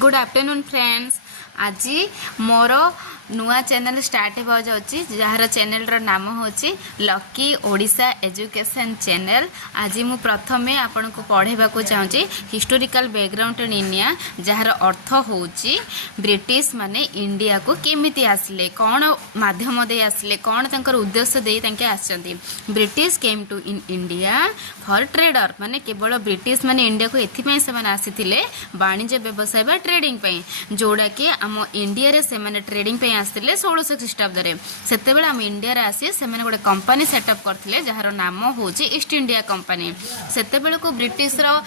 Good afternoon friends. आज मोर नुआ channel start हो जाउची जार चैनल रो नाम होची लकी ओडिशा एजुकेशन चैनल। आज मु प्रथमे आपण को पढ़ेबा को चाहूची हिस्टोरिकल बैकग्राउंड इन इंडिया जार अर्थ होची ब्रिटिश माने इंडिया को केमिति आसले, कौन माध्यम दे आसले, कौन तंकर उद्देश्य दे तंके आछंती। British came to in India for trader, माने केवल ब्रिटिश माने इंडिया को एथि पय से माने आसीथिले वाणिज्य व्यवसाय बा ट्रेडिंग पय, जोड़ा कि आम इंडिया रे से माने ट्रेडिंग पे आसते 1600 ख्रीष्टाब्द से आम इंडिया रे आसी से माने गोटे कंपनी सेटअप करथिले जार नाम होची ईस्ट इंडिया कंपनी। सेतेबेले को ब्रिटिश रो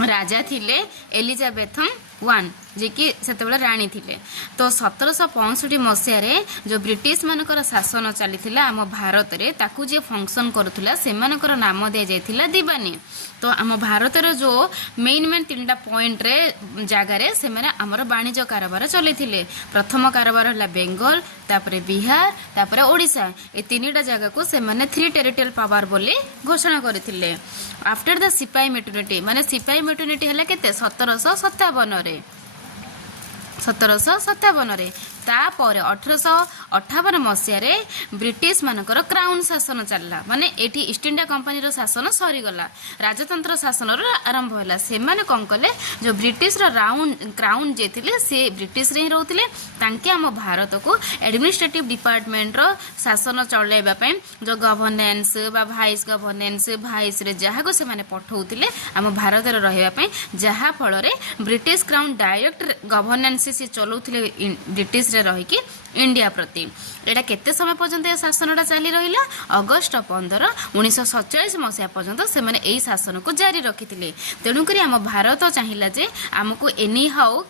राजा थिले एलिजाबेथ वन जे कि सेतेबेले रानी थिले। तो 1765 मसीह जो ब्रिटिश मानकर शासन चली आम भारत रे ताकू जे फंक्शन करुला से मानकर नाम दि जाइथिला दीवानी। तो आम भारत जो मेन तीनटा पॉइंट रे जगार से माने आमर वाणिज्य कारोबार चली। प्रथम कारोबार है बेंगल, तापरे बिहार, तापरे ओडिशा। ए तीनटा जगह को से माने 3 टेरिटोरियल पावर बोली घोषणा करथिले। आफ्टर द सिपाही मेटर्निटी, माने सिपाही मेटर्निटी है केते 1757 तापर 1858 मसीह ब्रिटिश मानकर क्राउन शासन चलला, माने एटी ईस्ट इंडिया कंपनी रो शासन सरीगला, राजतंत्र शासन आरंभ होला। से माने कौन कले जो ब्रिटिश क्राउन जे थिले से ब्रिटिश रे रहउथिले, तांके आम भारत को एडमिनिस्ट्रेटिव डिपार्टमेंट रो शासन चलाइबा पय जो गवर्नेंस बा वाइस गवर्नेंस वाइस रे जहा को से माने पठौथिले आम भारत रे रहइबा पय, जहा फल रे ब्रिटिश क्राउन डायरेक्ट गवर्नेंस से चलाउथिले ब्रिटिश रे रही कि इंडिया प्रति। एटा केते समय पर्यंत ए शासनटा चली रहिला? अगस्त 15 1947 मसीहा पर्यंत से माने एई शासन को जारी रखिथिले। तेणु करी आम भारत चाहिला जे हमको एनी हाउ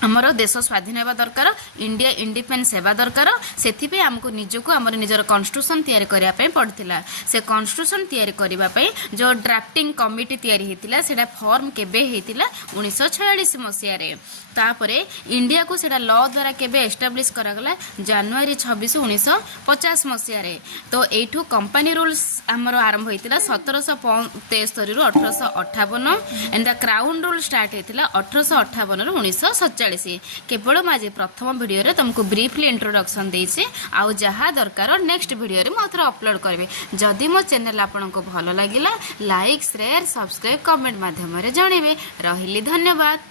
आमर देश स्वाधीन होगा दरकार, इंडिया इंडिपेंडेंस होगा दरकार। से आमको निजको आमर निजर कन्स्टिट्यूशन तैयारी करने पड़ता। से कन्स्टिट्यूशन तैयारी करने जो ड्राफ्टिंग कमिटी तैयारी होता सेटा फॉर्म केबे होता 1946 मसीह। तापरे इंडिया को सेटा लॉ द्वारा केबे एस्टाब्लिश करागला जनवरी 26 1950 मसीह। तो एठू कंपनी रूल्स आमर आरंभ होता 1773 रु 1858 and the crown rule start होता 1858 रु 1947। केवल आज प्रथम वीडियो रे तुमको ब्रीफली इंट्रोडक्शन देइछे, आउ जहा दरकार नेक्स्ट वीडियो रे मात्र अपलोड करबे। जदि मो चैनल आपनको भलो लागिला लाइक शेयर सब्सक्राइब कमेंट माध्यम रे जणेबे। रहिली धन्यवाद।